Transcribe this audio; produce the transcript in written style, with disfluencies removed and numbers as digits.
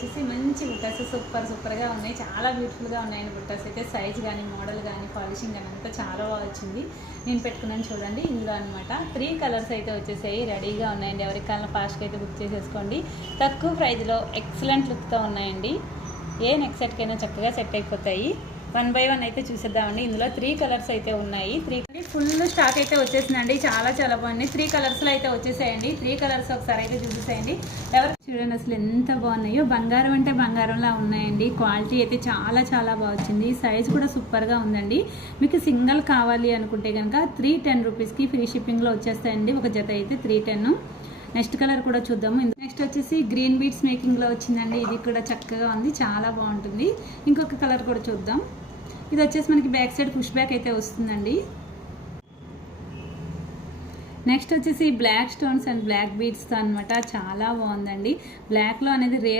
వచ్చేసి మంచి బుట్టాస్ సూపర్గా ఉన్నాయి. చాలా బ్యూటిఫుల్గా ఉన్నాయండి బుట్టాస్ అయితే. సైజ్ కానీ మోడల్ కానీ పాలిషింగ్ కానీ అంతా చాలా బాగా వచ్చింది. నేను పెట్టుకున్నాను చూడండి ఇందులో అనమాట. 3 కలర్స్ అయితే వచ్చేసాయి, రెడీగా ఉన్నాయండి. ఎవరికి కావాలన్నా ఫాస్ట్గా అయితే బుక్ చేసేసుకోండి. తక్కువ ప్రైజ్లో ఎక్సలెంట్ లుక్తో ఉన్నాయండి. ఏ నెక్ సెట్కైనా చక్కగా సెట్ అయిపోతాయి. 1 by 1 అయితే చూసేద్దామండి. ఇందులో 3 కలర్స్ అయితే ఉన్నాయి. 3 ఫుల్ స్టాక్ అయితే వచ్చేసిందండి. చాలా బాగుంది. 3 కలర్స్లో అయితే వచ్చేసాయండి. 3 కలర్స్ ఒకసారి అయితే చూసేసాయండి. ఎవరు చూడండి అసలు ఎంత బాగున్నాయో. బంగారం అంటే బంగారంలా ఉన్నాయండి. క్వాలిటీ అయితే చాలా బాగా వచ్చింది. సైజ్ కూడా సూపర్గా ఉందండి. మీకు సింగిల్ కావాలి అనుకుంటే కనుక 310 రూపీస్కి ఫ్రీ షిప్పింగ్లో వచ్చేస్తాయండి. ఒక జత అయితే 310. నెక్స్ట్ కలర్ కూడా చూద్దాము. నెక్స్ట్ వచ్చేసి గ్రీన్ బీడ్స్ మేకింగ్లో వచ్చిందండి. ఇది కూడా చక్కగా ఉంది, చాలా బాగుంటుంది. ఇంకొక కలర్ కూడా చూద్దాం. ఇది వచ్చేసి మనకి బ్యాక్ సైడ్ పుష్ బ్యాక్ అయితే వస్తుందండి. నెక్స్ట్ వచ్చేసి బ్లాక్ స్టోన్స్ అండ్ బ్లాక్ బీడ్స్తో అనమాట. చాలా బాగుందండి. బ్లాక్లో అనేది